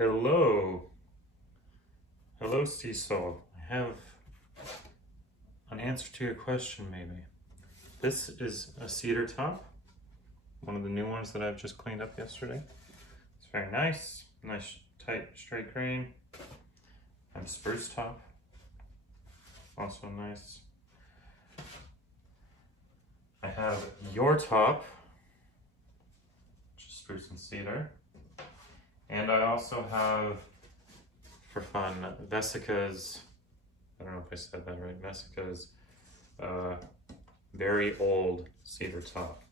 Hello. Hello, Seesaw. I have an answer to your question, maybe. This is a cedar top, one of the new ones that I've just cleaned up yesterday. It's very nice, nice tight straight grain. And spruce top, also nice. I have your top, which is spruce and cedar. And I also have, for fun, Vesica's, I don't know if I said that right, Vesica's very old cedar top.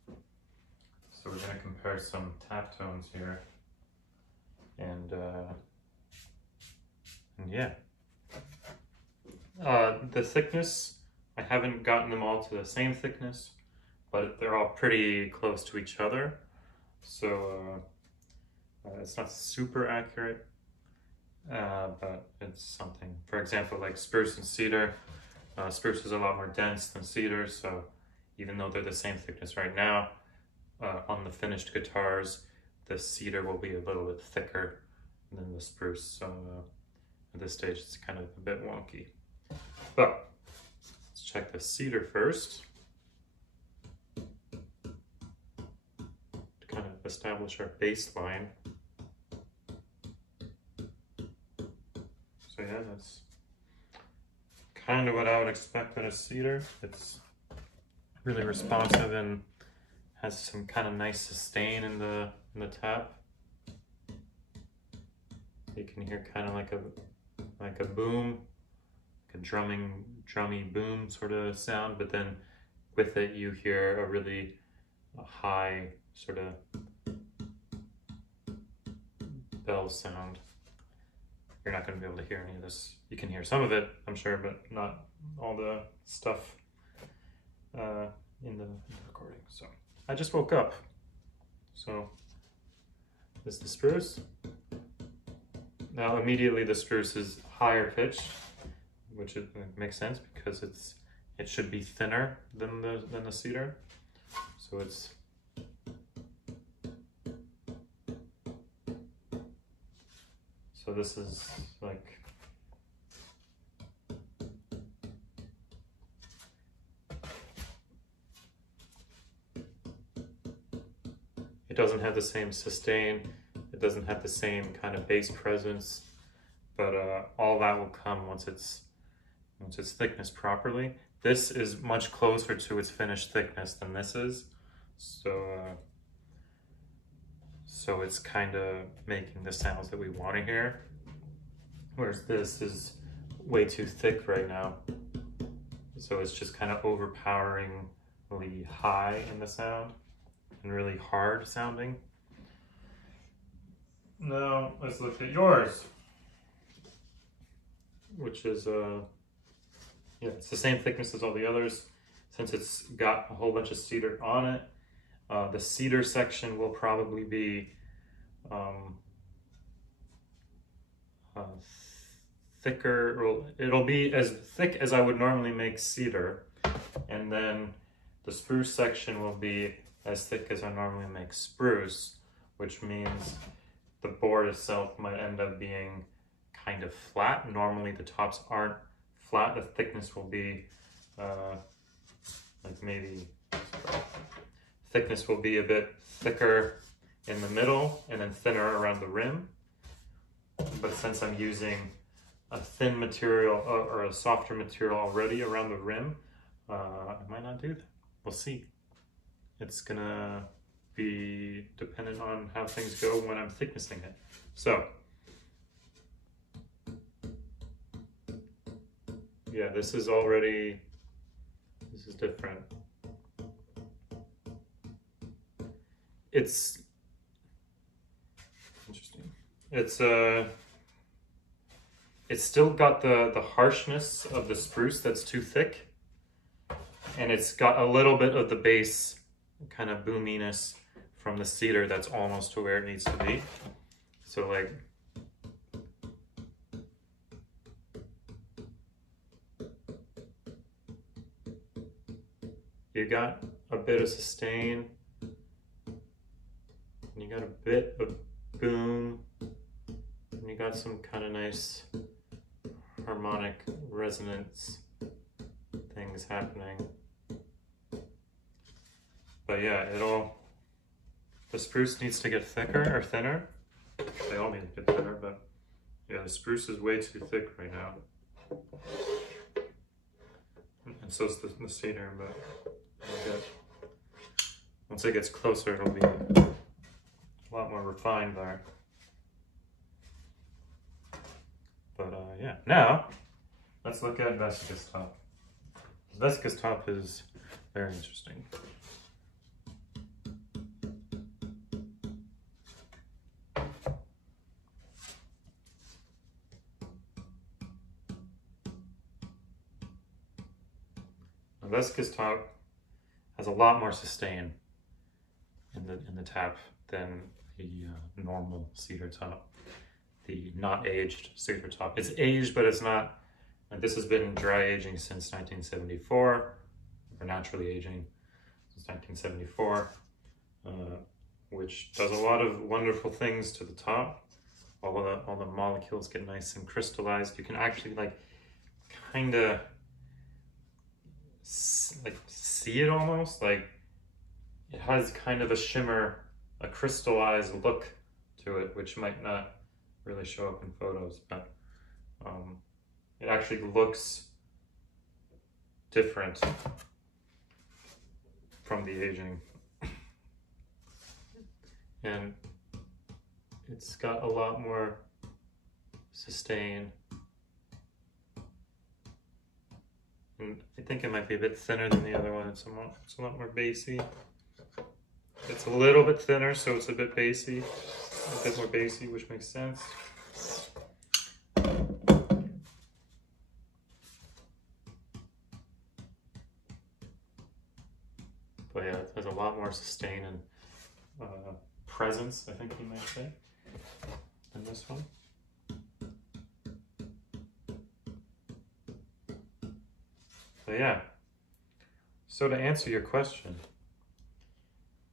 So we're gonna compare some tap tones here. And yeah. The thickness, I haven't gotten them all to the same thickness, but they're all pretty close to each other. So it's not super accurate, but it's something. For example, like spruce and cedar, spruce is a lot more dense than cedar, so even though they're the same thickness right now, on the finished guitars, the cedar will be a little bit thicker than the spruce, so at this stage it's kind of a bit wonky. But let's check the cedar first to kind of establish our baseline. So yeah, that's kind of what I would expect out of cedar. It's really responsive and has some kind of nice sustain in the tap. You can hear kind of like a boom, like a drummy boom sort of sound, but then with it you hear a really high sort of bell sound. You're not going to be able to hear any of this. You can hear some of it, I'm sure, but not all the stuff in the recording. So I just woke up. So this is the spruce. Now immediately the spruce is higher pitched, which makes sense because it should be thinner than the cedar. So it's this is like it doesn't have the same sustain, it doesn't have the same kind of bass presence, but all that will come once it's thickness properly. This is much closer to its finished thickness than this is, so it's kind of making the sounds that we want to hear, whereas this is way too thick right now, so it's just kind of overpoweringly high in the sound and really hard sounding. Now let's look at yours, which is yeah, it's the same thickness as all the others. Since it's got a whole bunch of cedar on it, the cedar section will probably be thicker. Well, it'll be as thick as I would normally make cedar, and then the spruce section will be as thick as I normally make spruce, which means the board itself might end up being kind of flat. Normally the tops aren't flat. The thickness will be like maybe thickness will be a bit thicker in the middle and then thinner around the rim. But since I'm using a thin material or a softer material already around the rim, I might not do that. We'll see. It's gonna be dependent on how things go when I'm thicknessing it. So yeah, this is different. It's interesting. It's still got the harshness of the spruce that's too thick, and it's got a little bit of the bass kind of boominess from the cedar that's almost to where it needs to be. So like you got a bit of sustain, and you got a bit of boom, and got some kind of nice harmonic resonance things happening. But yeah, the spruce needs to get thicker or thinner. They all need to get thinner, but yeah, the spruce is way too thick right now. And so is the cedar, but once it gets closer, it'll be a lot more refined there. But yeah, now let's look at Vesica's top. Vesica's top is very interesting. Vesica's top has a lot more sustain in the tap than the normal cedar top, the not aged cedar top. It's aged, but it's not. And this has been dry aging since 1974, or naturally aging since 1974, which does a lot of wonderful things to the top. All the molecules get nice and crystallized. You can actually kind of see it almost, like it has kind of a shimmer, a crystallized look to it, which might not really show up in photos, but it actually looks different from the aging. And it's got a lot more sustain. And I think it might be a bit thinner than the other one. It's a lot more bassy. It's a little bit thinner, so it's a bit bassy. A bit more bassy, which makes sense. But yeah, it has a lot more sustain and presence, I think you might say, than this one. But yeah, so to answer your question,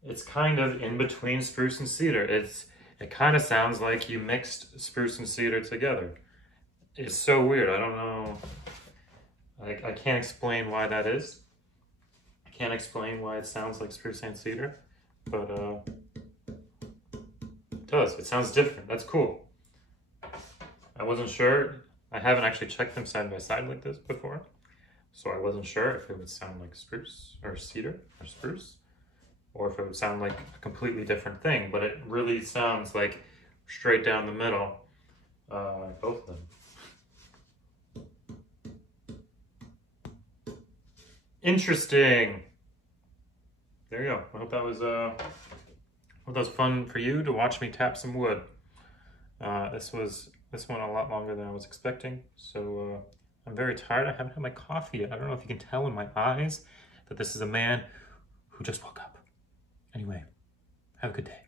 it's kind of in between spruce and cedar. It kind of sounds like you mixed spruce and cedar together. It's so weird. I don't know. I can't explain why that is. I can't explain why it sounds like spruce and cedar, but it does. It sounds different. That's cool. I wasn't sure. I haven't actually checked them side by side like this before, so I wasn't sure if it would sound like spruce or cedar or spruce, or if it would sound like a completely different thing, but it really sounds like straight down the middle, both of them. Interesting. There you go. I hope that was fun for you to watch me tap some wood. This went a lot longer than I was expecting, so I'm very tired. I haven't had my coffee yet. I don't know if you can tell in my eyes that this is a man who just woke up. Anyway, have a good day.